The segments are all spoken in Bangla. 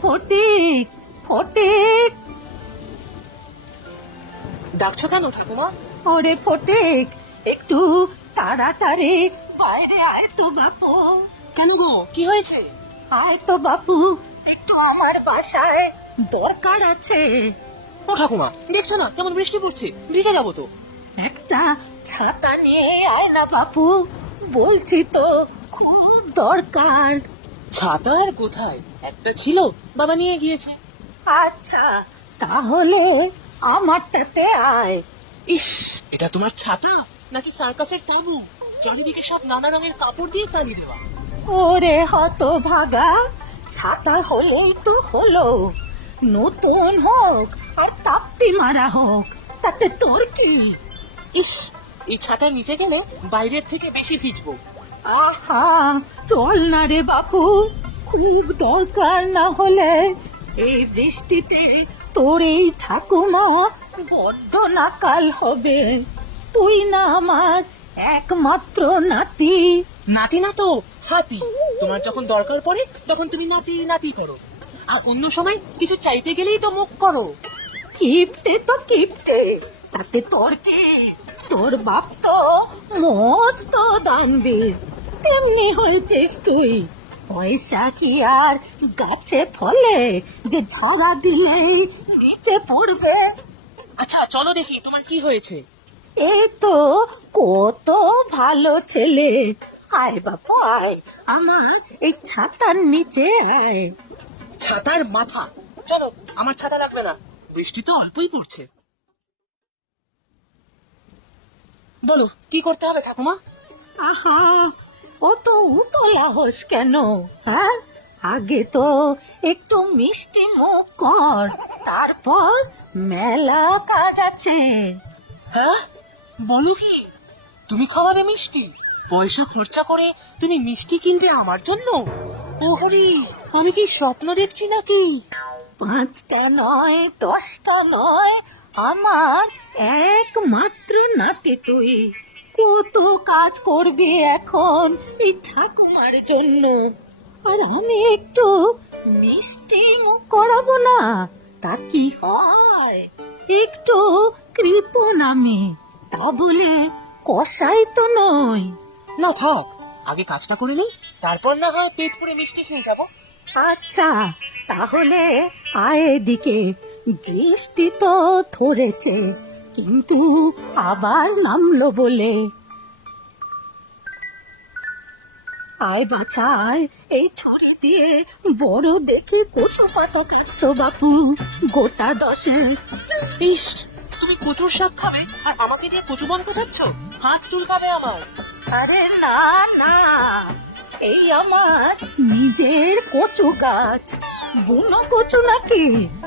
ফটিক, ফটিক। ডাকছো কেন ঠাকুমা? ওরে ফটিক, একটু তাড়াতাড়ি বাইরে আয় তো বাপু। কেন গো, কি হয়েছে? আয় তো বাপু, একটু আমার বাসায় দরকার আছে। ও ঠাকুমা, দেখছো না কেমন বৃষ্টি পড়ছে, ভিজে যাবো তো। একটা ছাতা নিয়ে আয় না বাপু, বলছি তো খুব দরকার। ছাতা আর কোথায়, একটা ছিল, বাবা নিয়ে গিয়েছে। আচ্ছা, তাহলে আমারটাতে আয়। ইস, এটা তোমার ছাতা নাকি সার্কাসের তাঁবু? চারিদিকে সব নানা রঙের কাপড় দিয়ে টানিয়ে দেওয়া। ওরে হতভাগা, ছাতা হলেই তো হলো, নতুন হোক আর তাপ্তি মারা হোক, তাতে তোর কি? ইস, এই ছাতার নিচে গেলে বাইরের থেকে বেশি ভিজবো। আহা, চল না রে বাপু, খুব দরকার, না হলে এই বৃষ্টিতে তোর এই ঠাকুমা বড্ড নাকাল হবে। তুই না আমার একমাত্র নাতি। নাতি না তো হাতি। তোমার যখন দরকার পড়ে তখন তুমি নাতি নাতি করো, আর অন্য সময় কিছু চাইতে গেলেই তো মুখ করো। কিপটে তো কিপটে, তাতে তোর কি? তোর বাপ তো মস্ত দানবীর, তেমনি হয়েছিস তুই। পয়সা কি আর গাছে ফলে যে ঝরা দিলেই নিচে পড়বে? আচ্ছা চলো দেখি তোমার কি হয়েছে। এ তো কত ভালো ছেলে। আয় বাপু আয়, আমার এই ছাতার নিচে আয়। ছাতার মাথা, চলো, আমার ছাতা লাগবে না, বৃষ্টি তো অল্পই পড়ছে। বলো কি করতে হবে ঠাকুমা? আহা, অত উতলা হোস কেন? হ্যাঁ, আগে তো একটু মিষ্টি মুখ কর, তারপর মেলা কাজ আছে। হ্যাঁ, বলো কি, তুমি খাওয়াবে মিষ্টি? পয়সা খরচা করে তুমি মিষ্টি কিনবে আমার জন্য? ওহরি, আমি কি স্বপ্ন দেখছি নাকি? 5টা নয়, 10টা নয়, আমার একমাত্র নাতি তুই। কত কাজ করবি এখন এই ঠাকুমার জন্য, আর আমি একটু মিষ্টি মুখ করাবো না, তা কি হয়? একটু কৃপণ আমি, তা বলে কসাই তো নই। না থাক, আগে কাজটা করে নিই, তারপর না হয় পেট পুরে মিষ্টি খেয়ে যাবো। আচ্ছা, তাহলে আয় এদিকে। বৃষ্টি তো ধরেছে, কিন্তু আবার নামলো বলে। আয় বাছা আয়, এই ছুরি দিয়ে বড় দেখে কচু পাতা কাটতো বাপু, গোটা 10। ইস, তুমি কচুর শাক খাবে আর আমাকে দিয়ে কচু বন কোথাচ্ছ? হাত চুলকাবে আমার। আরে না না, এই আমার নিজের কচু গাছ, বুনো কচু নাকি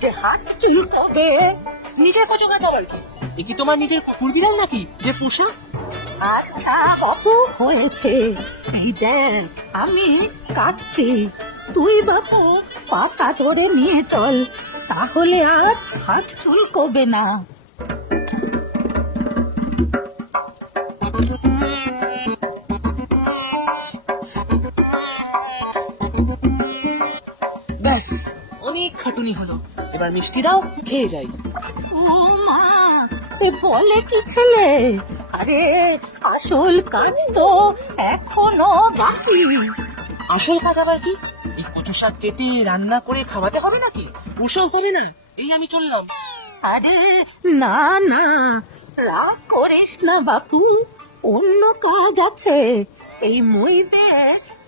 যে হাত চুলকবে? নিজের কচু গাছ আবার কি? এ কি তোমার নিজের কুকুর বিড়াল নাকি যে পোষা? আচ্ছা বাপু, হয়েছে, এই দেখ আমি কাটছি, তুই বাপু পাতা ধরে নিয়ে চল, তাহলে আর হাত চুলকবে না। ব্যাস, অনেক খাটুনি হলো, এবার মিষ্টি দাও, খেয়ে যাই। ও মা, এ বলে কি ছেলে? আরে আসল কাজ তো এখনো বাকি। আসল কাজ আবার কি? এই কচু শাক কেটে রান্না করে খাওয়াতে হবে নাকি? ওসব হবে না, এই আমি চললাম। আরে না না, রাগ করিস না বাপু, অন্য কাজ আছে। এই মুইবে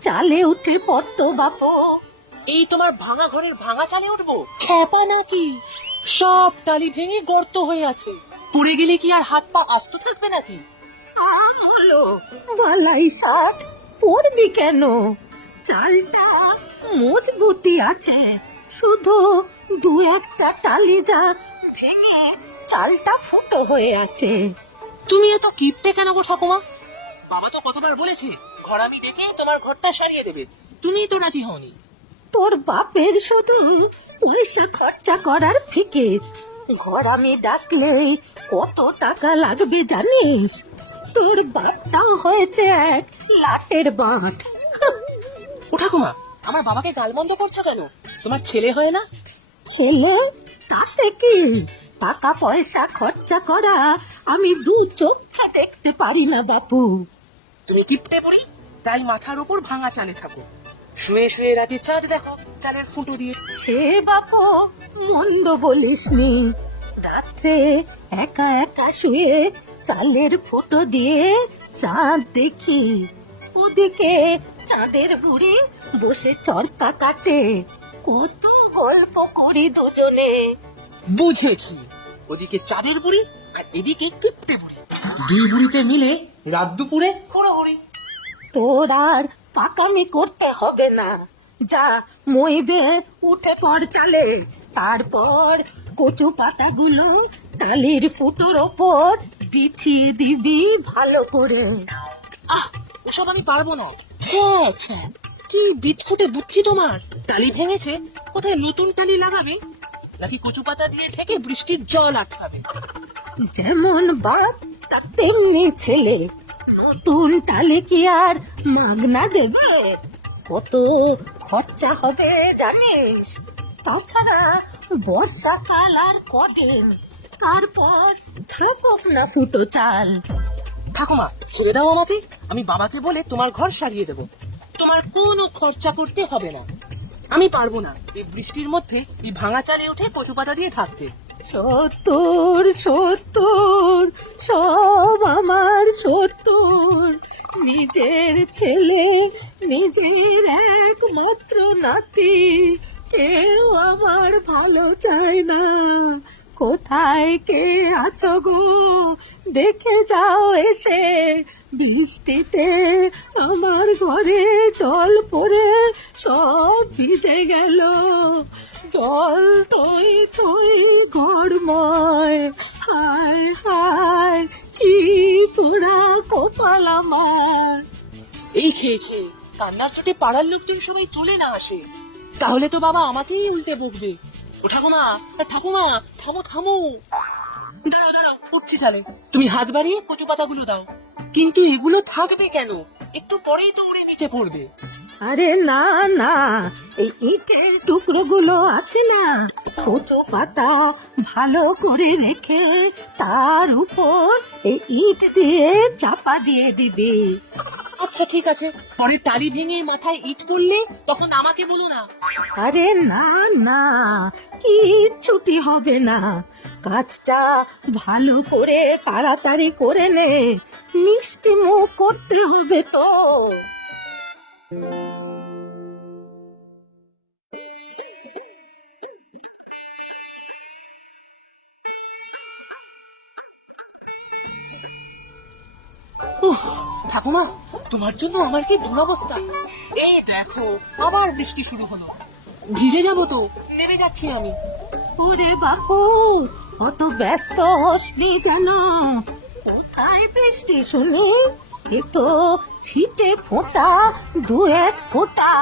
চালে উঠে পড়তো বাপু। এই তোমার ভাঙা ঘরের ভাঙা চালে উঠবো? খ্যাপা নাকি? সব টালি ভেঙে গর্ত হয়ে আছে, পড়ে গেলে কি আর হাত পা আস্ত থাকবে নাকি? আম হলো বালাই শাক, পড়বি কেন? চালটা মজবুতি আছে, শুধু 2-1টা টালি যা ভেঙে চালটা ফুটো হয়ে আছে। তুমি এত কিপটে কেন গো ঠাকুমা? বাবা তো কতবার বলেছে ঘর আমি দেখে তোমার ঘরটা সারিয়ে দেবে, তুমিই তো রাজি হওনি। তোর বাপের শুধু পয়সা খরচা করার ফিকির, ঘর আমি ডাকলে কত টাকা লাগবে জানিস? তোর বাপটাও হয়েছে এক লাটের বাঁট। ও ঠাকুমা, আমার বাবাকে গালমন্দ করছো কেন? তোমার ছেলে হয় না? ছেলে? তাতে কি? টাকা পয়সা খরচা করা আমি দু চোখে দেখতে পারি না বাপু। তুমি কিপটে বুড়ি, তাই মাথার উপর ভাঙা চালে থাকো। শুয়ে শুয়ে রাতে চাঁদ দেখো চালের ফুটো দিয়ে। সে বাপু মন্দ বলিসনি। রাত্রে একা একা শুয়ে চালের ফুটো দিয়ে চাঁদ দেখি। ওদিকে চাঁদের বুড়ি বসে চরকা কাটে। কত গল্প করি দুজনে। বুঝেছি, ওদিকে চাঁদের বুড়ি আর এদিকে কিপটে বুড়ি, দুই বুড়িতে মিলে রাত দুপুরে হুড়োহুড়ি। তোর আর পাকামি করতে হবে না। যা মইবে উঠে পড় চালে। তারপর কচু পাতাগুলো টালির ফুটোর ওপর বিছিয়ে দিবি ভালো করে। আহ, ওসব আমি পারবো না। ছ্যা, ছ্যা, কি বিটফুটে বুদ্ধি তোমার! টালি ভেঙেছে, কোথায় নতুন টালি লাগাবে? নাকি কচু পাতা দিয়ে ঢেকে বৃষ্টির জল আটকাবে? যেমন বাপ তার তেমনি ছেলে। নতুন টালি কি আর মাগনা দেবে? কত খরচা হবে জানিস? তাছাড়া বর্ষাকাল আর কদিন, তারপর থাকুক না ফুটো চাল। ঠাকুমা, ছেড়ে দাও আমাকে। আমি বাবাকে বলে তোমার ঘর সারিয়ে দেব। তোমার কোনো খরচা করতে হবে না। আমি পারবো না এই বৃষ্টির মধ্যে এই ভাঙা চালে উঠে কচু পাতা দিয়ে ঢাকতে। সত্তর সত্তর, সব আমার সত্তর। নিজের ছেলে, নিজের একমাত্র নাতি, কেউ আমার ভালো চায় না। কোথায় কে আছো গো? দেখে যাও এসে। বৃষ্টিতে আমার ঘরে জল পড়ে সব ভিজে গেল। জল তৈ তৈ ঘরময়। হায় হায়, কি পোড়া কপাল আমার। এই খেয়েছে, কান্নার চোটে পাড়ার লোকজন সবাই চলে না আসে। তাহলে তো বাবা আমাকেই উল্টে বকবে। ও ঠাকুমা, ঠাকুমা, থামো থামো। দাঁড়াও দাঁড়াও, উঠছি চালে। তুমি হাত বাড়িয়ে কচু পাতাগুলো দাও। কিন্তু এগুলো থাকবে কেন? একটু পরেই তো উড়ে নিচে পড়বে। আরে না না, এই ইটের টুকরোগুলো আছে না, কচু পাতা ভালো করে রেখে তার উপর এই ইট দিয়ে চাপা দিয়ে দিবি। আচ্ছা ঠিক আছে, পরে টালি ভেঙে মাথায় ইট পড়লে তখন আমাকে বলো না। আরে না না, কিচ্ছুটি হবে না। কাজটা ভালো করে তাড়াতাড়ি করে নে, মিষ্টি মুখ করতে হবে তো। উহ, ঠাকুমা, তোমার জন্য আমার কি দুরবস্থা। এই দেখো, আবার বৃষ্টি শুরু হলো। ভিজে যাবো তো, নেমে যাচ্ছি আমি। ওরে বাপু, অত ব্যস্ত হসনি জানো। কোথায় বৃষ্টি শুনি? এ তো ছিটে ফোঁটা, দু এক ফোঁটা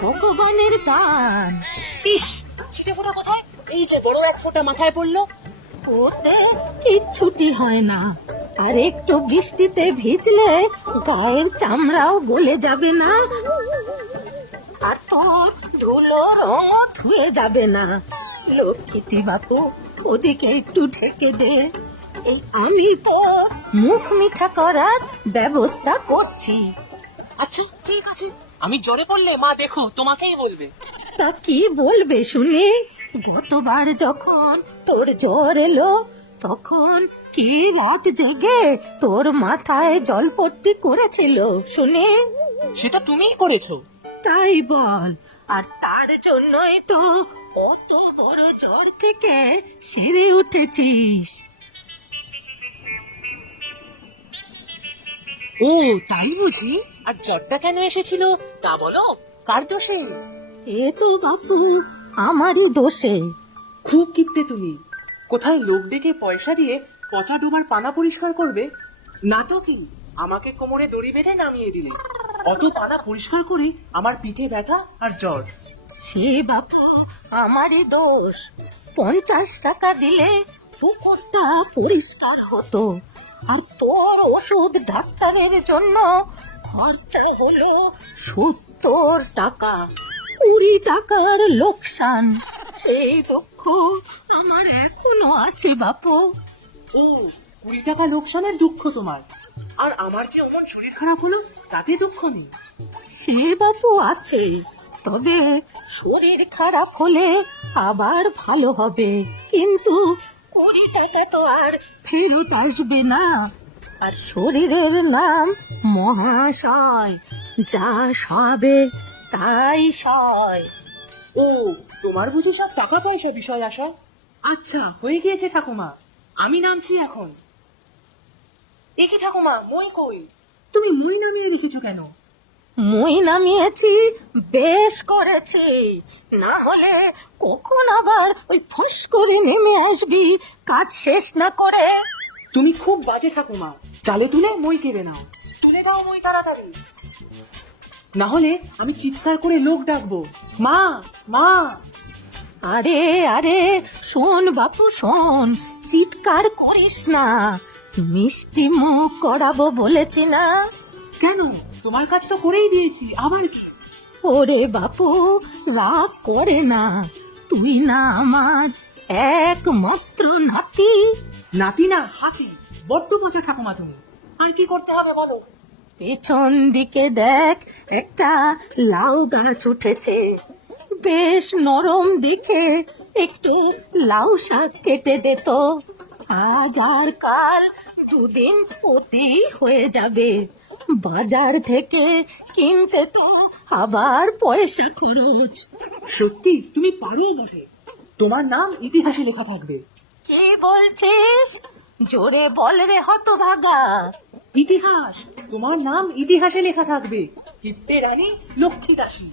ভগবানের দান। ইস, ছিটে ফোঁটা কোথায়? এই যে বড় এক ফোঁটা মাথায় পড়লো। ওতে কিচ্ছুটি হয় না। আর একটু বৃষ্টিতে ভিজলে গায়ের চামড়াও গলে যাবে না, আর তোর ধুলো রঙও ধুয়ে যাবে না। লক্ষ্মীটি বাপু, ওদিকে একটু ঢেকে দে। এই আমি তো মুখ মিঠা করার ব্যবস্থা করছি। আচ্ছা ঠিক আছে, আমি জ্বরে পড়লে মা দেখো তোমাকেই বলবে। তা কি বলবে শুনি? গতবার যখন তোর জ্বর এলো, তখন কি রাত জেগে তোর মাথায় জলপট্টি করেছিল শুনি? সেটা তুমিই করেছো। তাই বল। আর তার জন্যই তো অত বড় জ্বর থেকে সেরে উঠেছিস। ও তাই বুঝি? আর জ্বরটা কেন এসেছিল তা বলো, কার দোষে? এ তো বাপু আমারই দোষে। খুব কিপটে তুমি। কোথায় লোক ডেকে পয়সা দিয়ে পচা ডোবার পানা পরিষ্কার করবে, না তো কি আমাকে কোমরে দড়ি বেঁধে নামিয়ে দিলে। অত পানা পরিষ্কার করি আমার পিঠে ব্যথা আর জ্বর। সে বাপু আমারই দোষ। 50 টাকা দিলে পুকুরটা পরিষ্কার হতো, আর তোর ওষুধ ডাক্তারের জন্য খরচা হলো 70 টাকা। 20 টাকার লোকসান, সেই দুঃখ আমার এখনো আছে বাপু। ও, 20 টাকা লোকসানের দুঃখ তোমার, আর আমার যে অমন শরীর খারাপ হলো তাতে দুঃখ নেই? সে বাপু আছে, তবে শরীর খারাপ হলে আবার ভালো হবে, কিন্তু 20 টাকা তো আর ফেরত আসবে না। আর শরীরের নাম মহাশয়, যা সবে তাই সয়। ও, তোমার বুঝি সব টাকা পয়সা বিষয় আসা? আচ্ছা, হয়ে গিয়েছে ঠাকুমা, আমি নামছি এখন। এ কি ঠাকুমা, মই কই? তুমি মই নামিয়ে রেখেছো কেন? মই নামিয়েছি, বেশ করেছি, না হলে কখন আবার ওই ফস করে নেমে আসবি কাজ শেষ না করে। তুমি খুব বাজে ঠাকুমা, চালে তুলে মই কেড়ে নাও, তুলে দাও মই তাড়াতাড়ি, না হলে আমি চিৎকার করে লোক ডাকবো। মা, মা! আরে আরে, শোন বাপু শোন, চিৎকার করিস না, মিষ্টি মুখ করাবো বলেছি না। কেন, তোমার কাজ তো করেই দিয়েছি, আবার কি? ওরে বাপু, রাগ করে না, তুই না আমার একমাত্র নাতি। নাতি না হাতি, বড্ড পচা ঠাকুমা তুমি। আর কি করতে হবে বলো? পেছন দিকে দেখ, একটা লাউ গাছ উঠেছে, বেশ নরম দেখে একটু লাউ শাক কেটে দে তো। আজ আর কাল 2 দিন ওতেই হয়ে যাবে, বাজার থেকে কিনতে তো আবার পয়সা খরচ। সত্যি তুমি পারো বটে, তোমার নাম ইতিহাসে লেখা থাকবে। কি বলছিস? জোরে বল রে হতভাগা। ইতিহাস, তোমার নাম ইতিহাসে লেখা থাকবে, কিপ্টে রানী লক্ষ্মী দাসী।